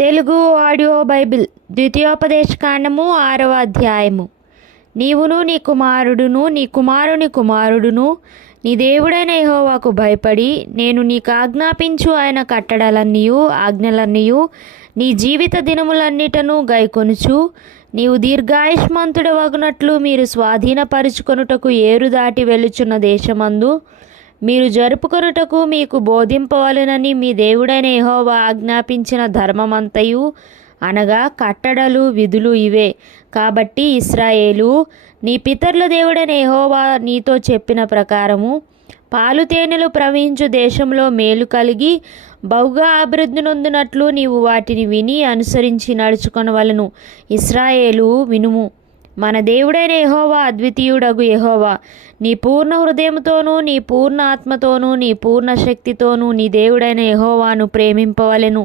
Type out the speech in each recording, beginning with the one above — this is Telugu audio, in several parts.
తెలుగు ఆడియో బైబిల్ ద్వితీయోపదేశకాండము 6వ అధ్యాయము. నీవును నీ కుమారుడును నీ కుమారుని కుమారుడును నీ దేవుడైన యెహోవాకు భయపడి నేను నీకు ఆజ్ఞాపించు ఆయన కట్టడలన్నీయు ఆజ్ఞలన్నీయు నీ జీవిత దినములన్నిటను గైకొనుచు నీవు దీర్ఘాయుష్మంతుడవగునట్లు మీరు స్వాధీనపరుచుకొనుటకు ఏరు దాటి వెళ్ళుచున్న దేశమందు మీరు జరుపుకొనుటకు మీకు బోధింపవలెనని మీ దేవుడైన యెహోవా ఆజ్ఞాపించిన ధర్మమంతయు అనగా కట్టడలు విధులు ఇవే. కాబట్టి ఇశ్రాయేలు, నీ పితరుల దేవుడైన యెహోవా నీతో చెప్పిన ప్రకారము పాలు తేనెలు ప్రవహించు దేశంలో మేలు కలిగి బహుగా అభివృద్ధి నొందినట్లు నీవు వాటిని విని అనుసరించి నడుచుకొనవలెను. ఇశ్రాయేలు వినుము, మన దేవుడైన యెహోవా అద్వితీయుడగు యెహోవా. నీ పూర్ణ హృదయముతోనూ నీ పూర్ణ ఆత్మతోనూ నీ పూర్ణ శక్తితోనూ నీ దేవుడైన యెహోవాను ప్రేమింపవలెను.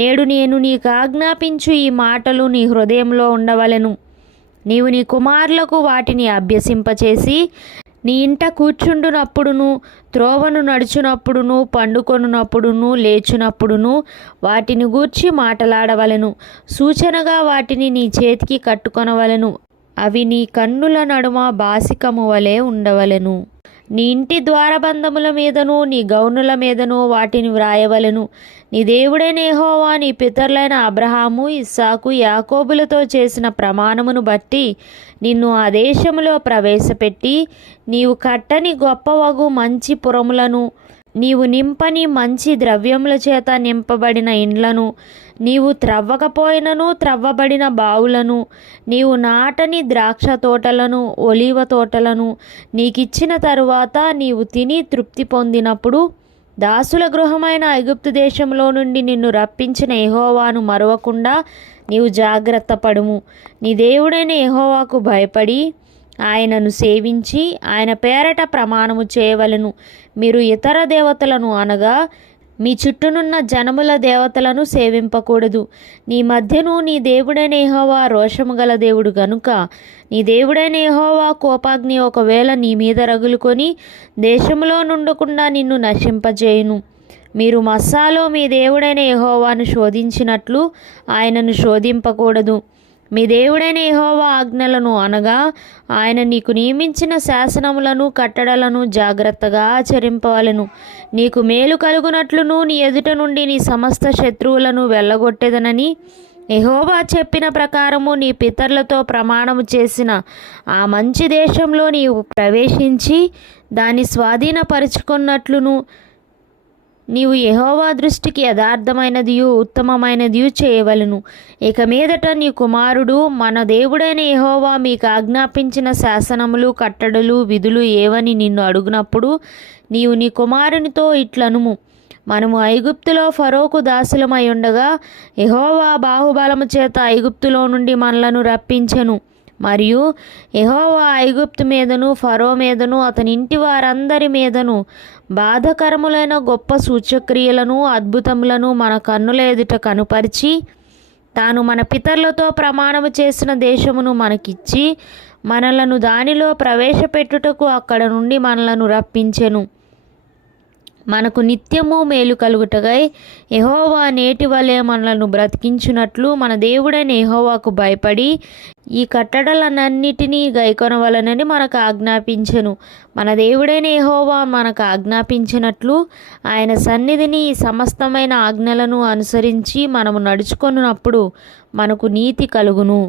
నేడు నేను నీకు ఆజ్ఞాపించు ఈ మాటలు నీ హృదయంలో ఉండవలెను. నీవు నీ కుమారులకు వాటిని అభ్యసింపచేసి నీ ఇంట కూర్చుండునప్పుడును త్రోవను నడుచునప్పుడును పండుకొనున్నప్పుడును లేచునప్పుడును వాటిని గూర్చి మాటలాడవలెను. సూచనగా వాటిని నీ చేతికి కట్టుకొనవలెను. అవి నీ కన్నుల నడుమ బాసికము వలె ఉండవలెను. నీ ఇంటి ద్వారబంధముల మీదను నీ గౌనుల మీదను వాటిని వ్రాయవలెను. నీ దేవుడైన యెహోవా నీ పితరులైన అబ్రహాము ఇస్సాకు యాకోబులతో చేసిన ప్రమాణమును బట్టి నిన్ను ఆ దేశములో ప్రవేశపెట్టి నీవు కట్టని గొప్పవగు మంచి పురములను నీవు నింపని మంచి ద్రవ్యముల చేత నింపబడిన ఇండ్లను నీవు త్రవ్వకపోయినను త్రవ్వబడిన బావులను నీవు నాటని ద్రాక్ష తోటలను ఒలీవ తోటలను నీకిచ్చిన తరువాత నీవు తిని తృప్తి పొందినప్పుడు దాసుల గృహమైన ఐగుప్తు దేశంలో నుండి నిన్ను రప్పించిన యెహోవాను మరువకుండా నీవు జాగ్రత్త పడుము. నీ దేవుడైన యెహోవాకు భయపడి ఆయనను సేవించి ఆయన పేరట ప్రమాణము చేయవలెను. మీరు ఇతర దేవతలను అనగా మీ చుట్టూనున్న జనముల దేవతలను సేవింపకూడదు. నీ మధ్యను నీ దేవుడైన యెహోవా రోషము గల దేవుడు గనుక నీ దేవుడైన యెహోవా కోపాగ్ని ఒకవేళ నీ మీద రగులుకొని దేశంలో నుండకుండా నిన్ను నశింపజేయును. మీరు మస్సాలో మీ దేవుడైన యెహోవాను శోధించినట్లు ఆయనను శోధింపకూడదు. మీ దేవుడైన యెహోవా ఆజ్ఞలను అనగా ఆయన నీకు నియమించిన శాసనములను కట్టడలను జాగ్రత్తగా ఆచరింపవలెను. నీకు మేలు కలుగునట్లును నీ ఎదుట నుండి నీ సమస్త శత్రువులను వెళ్ళగొట్టెదనని యెహోవా చెప్పిన ప్రకారము నీ పితరులతో ప్రమాణము చేసిన ఆ మంచి దేశంలో నీవు ప్రవేశించి దాన్ని స్వాధీనపరుచుకున్నట్లును నీవు యెహోవా దృష్టికి యథార్థమైనదియు ఉత్తమమైనదియు చేయవలెను. ఇక మీదట నీ కుమారుడు మన దేవుడైన యెహోవా మీకు ఆజ్ఞాపించిన శాసనములు కట్టడలు విధులు ఏవని నిన్ను అడుగునప్పుడు నీవు నీ కుమారునితో ఇట్లనుము, మనము ఐగుప్తులో ఫరోకు దాసులమై ఉండగా యెహోవా బాహుబలము చేత ఐగుప్తులో నుండి మనలను రప్పించెను. మరియు యెహోవా ఐగుప్తు మీదను ఫరో మీదను అతని ఇంటి వారందరి మీదను బాధకరములైన గొప్ప సూచక్రియలను అద్భుతములను మన కన్నుల ఎదుట కనుపరిచి తాను మన పితరులతో ప్రమాణము చేసిన దేశమును మనకిచ్చి మనలను దానిలో ప్రవేశపెట్టుటకు అక్కడ నుండి మనలను రప్పించెను. మనకు నిత్యము మేలు కలుగుటకై యెహోవా నేటి వలె మనలను బ్రతికించున్నట్లు మన దేవుడైన యెహోవాకు భయపడి ఈ కట్టడలన్నిటినీ గైకొనవలనని మనకు ఆజ్ఞాపించెను. మన దేవుడైన యెహోవా మనకు ఆజ్ఞాపించినట్లు ఆయన సన్నిధిని ఈ సమస్తమైన ఆజ్ఞలను అనుసరించి మనము నడుచుకొనున్నప్పుడు మనకు నీతి కలుగును.